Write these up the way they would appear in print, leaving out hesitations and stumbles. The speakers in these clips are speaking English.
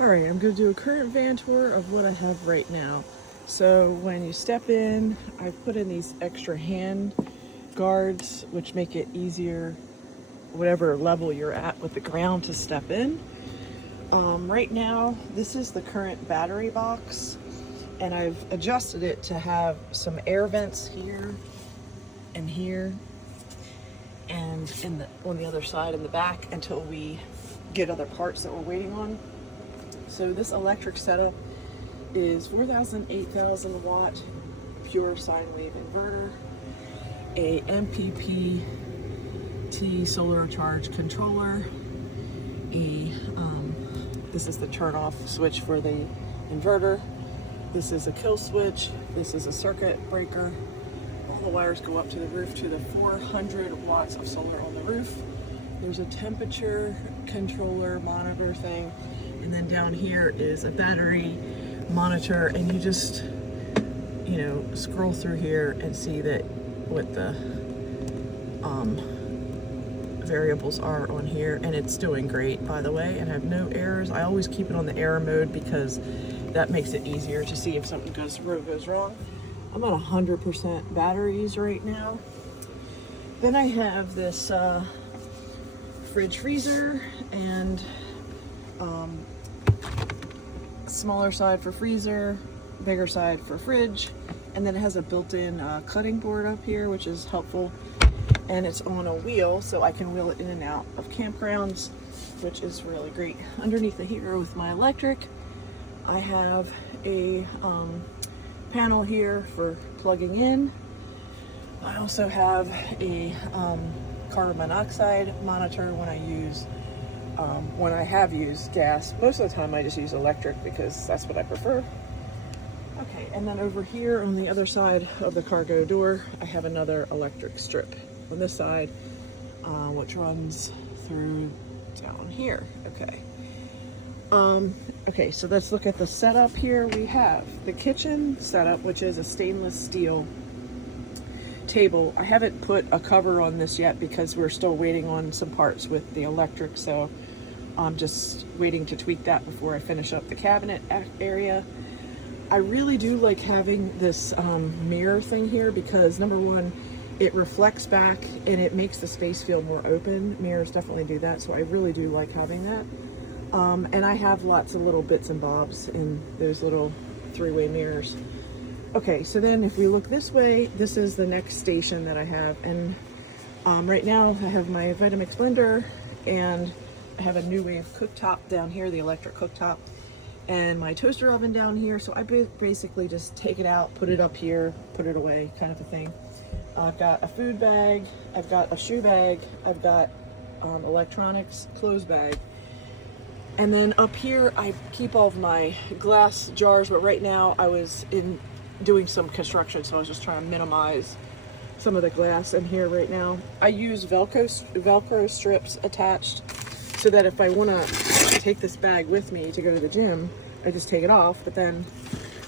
Alright, I'm going to do a current van tour of what I have right now. So when you step in, I've put in these extra hand guards, which make it easier, whatever level you're at with the ground, to step in. Right now, this is the current battery box, and I've adjusted it to have some air vents here and here, and on the other side in the back until we get other parts that we're waiting on. So this electric setup is 4,000, 8,000 watt pure sine wave inverter, a MPPT solar charge controller, this is the turn off switch for the inverter, this is a kill switch, this is a circuit breaker. All the wires go up to the roof to the 400 watts of solar on the roof. There's a temperature controller monitor thing, and then down here is a battery monitor, and you just, scroll through here and see that what the variables are on here, and it's doing great, by the way, and I have no errors. I always keep it on the error mode because that makes it easier to see if something goes wrong. I'm at 100% batteries right now. Then I have this fridge freezer, and smaller side for freezer, bigger side for fridge, and then it has a built-in cutting board up here, which is helpful, and it's on a wheel, so I can wheel it in and out of campgrounds, which is really great. Underneath the heater with my electric, I have a panel here for plugging in. I also have a carbon monoxide monitor when I have used gas. Most of the time I just use electric because that's what I prefer. Okay, and then over here on the other side of the cargo door, I have another electric strip on this side, which runs through down here. Okay, so let's look at the setup here. We have the kitchen setup, which is a stainless steel table. I haven't put a cover on this yet because we're still waiting on some parts with the electric, so I'm just waiting to tweak that before I finish up the cabinet area. I really do like having this mirror thing here because, number one, it reflects back and it makes the space feel more open. Mirrors definitely do that, so I really do like having that. And I have lots of little bits and bobs in those little three-way mirrors. Okay, so then if we look this way, this is the next station that I have, and right now I have my Vitamix blender, and I have a New Wave cooktop down here, the electric cooktop, and my toaster oven down here. So I basically just take it out, put it up here, put it away, kind of a thing. I've got a food bag, I've got a shoe bag, I've got electronics clothes bag, and then up here I keep all of my glass jars, but right now I was doing some construction, so I was just trying to minimize some of the glass in here right now. I use Velcro strips attached so that if I want to take this bag with me to go to the gym, I just take it off, but then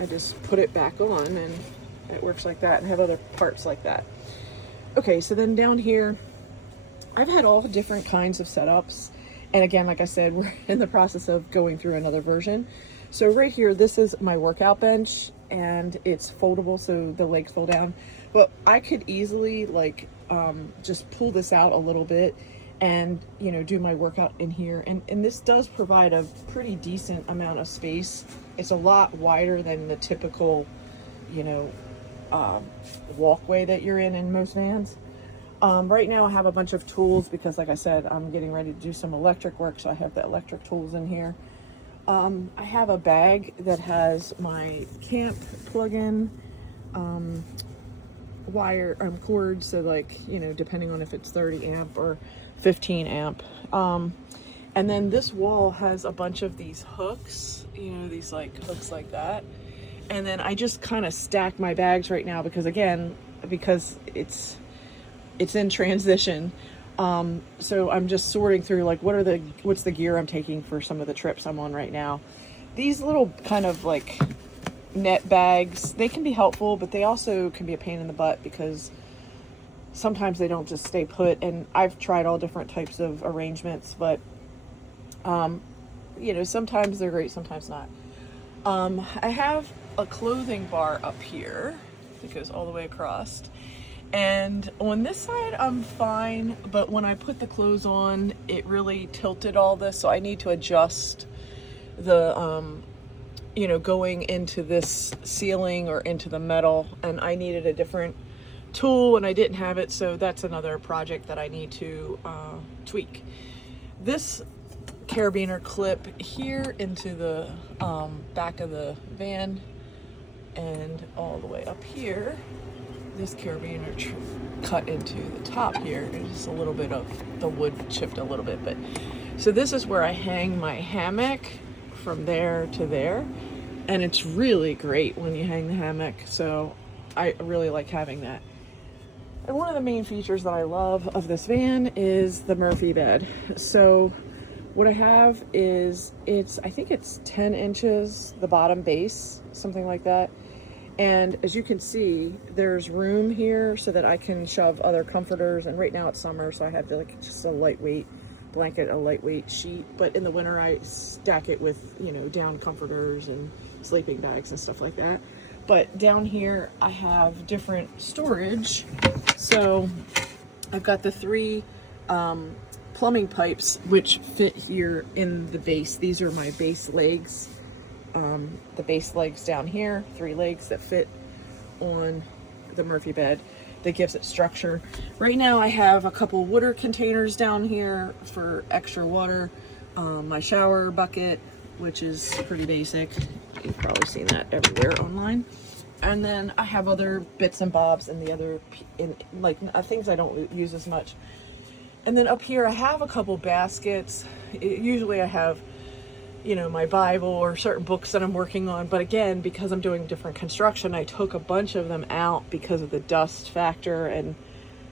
I just put it back on, and it works like that, and I have other parts like that. Okay, so then down here, I've had all different kinds of setups, and again, like I said, we're in the process of going through another version. So right here, this is my workout bench, and it's foldable so the legs fold down, but I could easily just pull this out a little bit and do my workout in here, and this does provide a pretty decent amount of space. It's a lot wider than the typical walkway that you're in most vans. Right now I have a bunch of tools because, like I said, I'm getting ready to do some electric work, so I have the electric tools in here. I have a bag that has my camp plug-in wire cord, so depending on if it's 30 amp or 15 amp. And then this wall has a bunch of these hooks, these hooks like that. And then I just kind of stack my bags right now because it's in transition. So I'm just sorting through what's the gear I'm taking for some of the trips I'm on right now. These little kind of net bags, they can be helpful, but they also can be a pain in the butt because sometimes they don't just stay put. And I've tried all different types of arrangements, but you know, sometimes they're great, sometimes not. I have a clothing bar up here that goes all the way across. And on this side, I'm fine, but when I put the clothes on, it really tilted all this, so I need to adjust the, you know, going into this ceiling or into the metal, and I needed a different tool and I didn't have it, so that's another project that I need to tweak. This carabiner clip here into the back of the van, and all the way up here, this carabiner cut into the top here. It's a little bit of the wood chipped a little bit, but so this is where I hang my hammock from there to there, and it's really great when you hang the hammock, so I really like having that. And one of the main features that I love of this van is the Murphy bed. So what I have is, I think it's 10 inches, the bottom base, something like that. And as you can see, there's room here so that I can shove other comforters. And right now it's summer, so I have like just a lightweight blanket, a lightweight sheet. But in the winter, I stack it with, you know, down comforters and sleeping bags and stuff like that. But down here, I have different storage. So I've got the 3 plumbing pipes, which fit here in the base. These are my base legs. The base legs down here, 3 legs that fit on the Murphy bed that gives it structure. Right now I have a couple water containers down here for extra water, my shower bucket, which is pretty basic. You've probably seen that everywhere online. And then I have other bits and bobs and the other things I don't use as much. And then up here I have a couple baskets. Usually I have, you know, my Bible or certain books that I'm working on, but again, because I'm doing different construction, I took a bunch of them out because of the dust factor and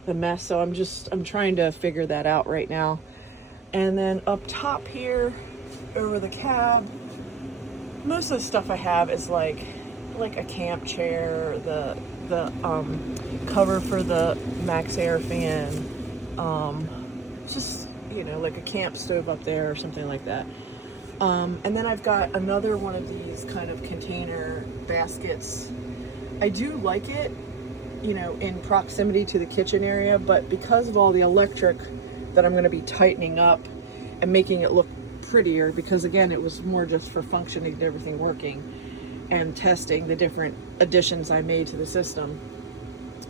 the mess. So I'm trying to figure that out right now. And then up top here over the cab, most of the stuff I have is like a camp chair, the cover for the Max Air fan, just, you know, like a camp stove up there or something like that. And then I've got another one of these kind of container baskets. I do like it, you know, in proximity to the kitchen area, but because of all the electric that I'm going to be tightening up and making it look prettier, because again, it was more just for functioning and everything working and testing the different additions I made to the system.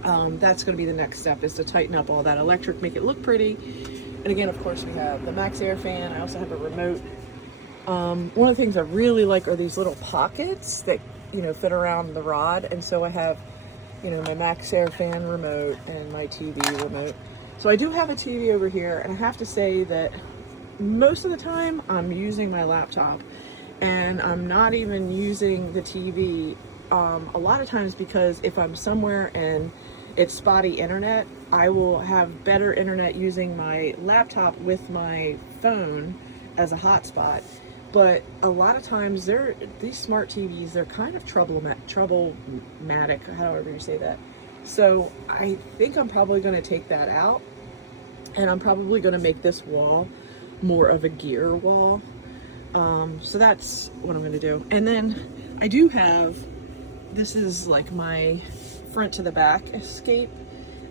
That's going to be the next step, is to tighten up all that electric, make it look pretty. And again, of course, we have the Max Air fan. I also have a remote. One of the things I really like are these little pockets that, you know, fit around the rod. And so I have, you know, my Max Air fan remote and my TV remote. So I do have a TV over here, and I have to say that most of the time I'm using my laptop, and I'm not even using the TV a lot of times, because if I'm somewhere and it's spotty internet, I will have better internet using my laptop with my phone as a hotspot. But a lot of times these smart TVs, they're kind of troublematic, however you say that. So I think I'm probably going to take that out, and I'm probably going to make this wall more of a gear wall. So that's what I'm going to do. And then I do have, this is like my front to the back escape.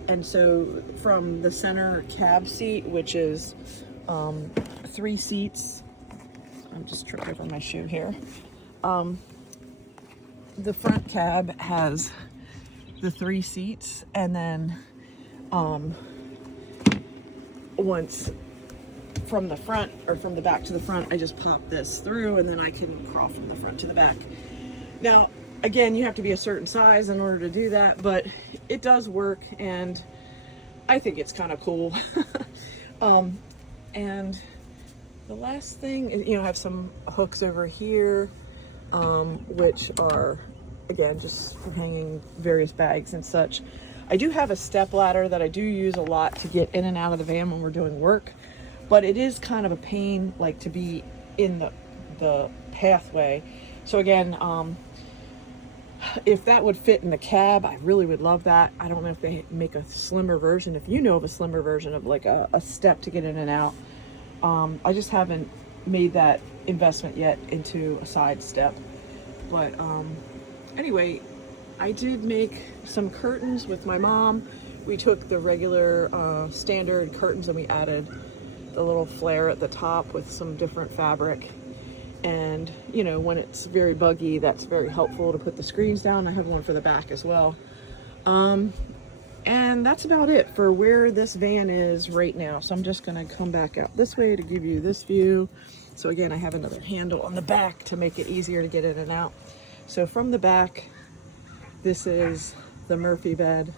And so from the center cab seat, which is 3 seats, I'm just tripped over my shoe here. The front cab has the 3 seats, and then once from the front, or from the back to the front, I just pop this through, and then I can crawl from the front to the back. Now, again, you have to be a certain size in order to do that, but it does work, and I think it's kind of cool. And the last thing is, you know, I have some hooks over here, which are, again, just for hanging various bags and such. I do have a step ladder that I do use a lot to get in and out of the van when we're doing work, but it is kind of a pain, like, to be in the pathway. So again, if that would fit in the cab, I really would love that. I don't know if they make a slimmer version. If you know of a slimmer version of like a step to get in and out. I just haven't made that investment yet into a side step. But anyway, I did make some curtains with my mom. We took the regular standard curtains and we added the little flare at the top with some different fabric. And you know, when it's very buggy, that's very helpful to put the screens down. I have one for the back as well. And that's about it for where this van is right now. So I'm just gonna come back out this way to give you this view. So again, I have another handle on the back to make it easier to get in and out. So from the back, this is the Murphy bed,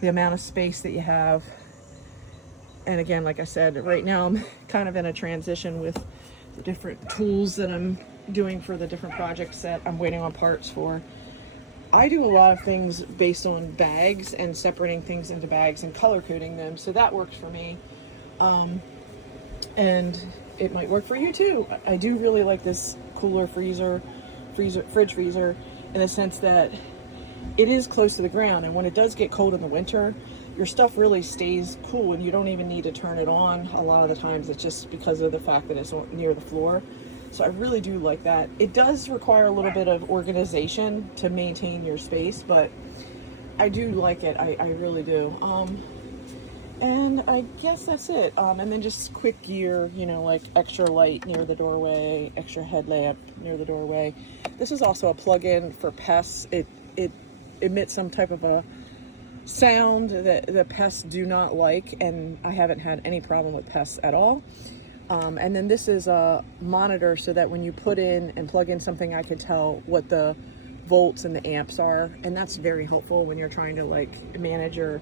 the amount of space that you have. And again, like I said, right now I'm kind of in a transition with the different tools that I'm doing for the different projects that I'm waiting on parts for. I do a lot of things based on bags and separating things into bags and color coding them, so that works for me. And it might work for you too. I do really like this cooler fridge freezer in the sense that it is close to the ground, and when it does get cold in the winter, your stuff really stays cool and you don't even need to turn it on. A lot of the times it's just because of the fact that it's near the floor. So I really do like that. It does require a little bit of organization to maintain your space, but I do like it. I really do. And I guess that's it. And then just quick gear, you know, like extra light near the doorway, extra headlamp near the doorway. This is also a plug-in for pests. It emits some type of a sound that the pests do not like, and I haven't had any problem with pests at all. And then this is a monitor so that when you put in and plug in something, I can tell what the volts and the amps are, and that's very helpful when you're trying to like manage your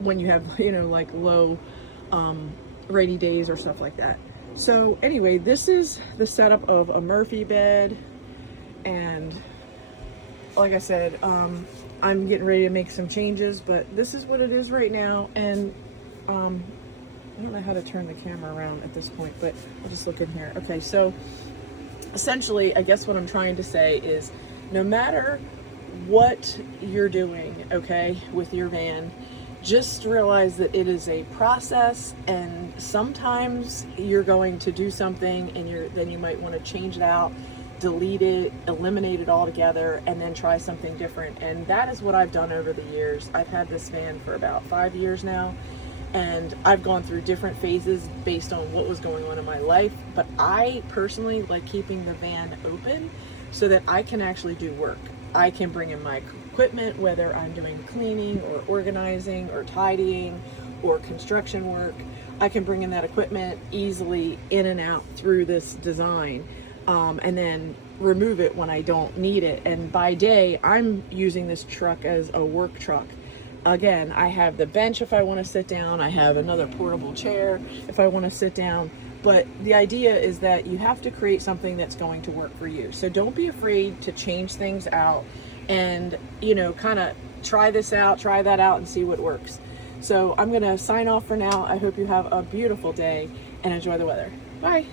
when you have, you know, like low rainy days or stuff like that. So anyway, this is the setup of a Murphy bed, and like I said, I'm getting ready to make some changes, but this is what it is right now. And I don't know how to turn the camera around at this point, but I'll just look in here. Okay, so essentially, I guess what I'm trying to say is no matter what you're doing, okay, with your van, just realize that it is a process, and sometimes you're going to do something and then you might want to change it out, delete it, eliminate it altogether, and then try something different. And that is what I've done over the years. I've had this van for about 5 years now, and I've gone through different phases based on what was going on in my life. But I personally like keeping the van open so that I can actually do work. I can bring in my equipment, whether I'm doing cleaning or organizing or tidying or construction work. I can bring in that equipment easily in and out through this design, and then remove it when I don't need it. And by day, I'm using this truck as a work truck. Again, I have the bench if I want to sit down. I have another portable chair if I want to sit down. But the idea is that you have to create something that's going to work for you. So don't be afraid to change things out and, you know, kind of try this out, try that out, and see what works. So I'm going to sign off for now. I hope you have a beautiful day and enjoy the weather. Bye.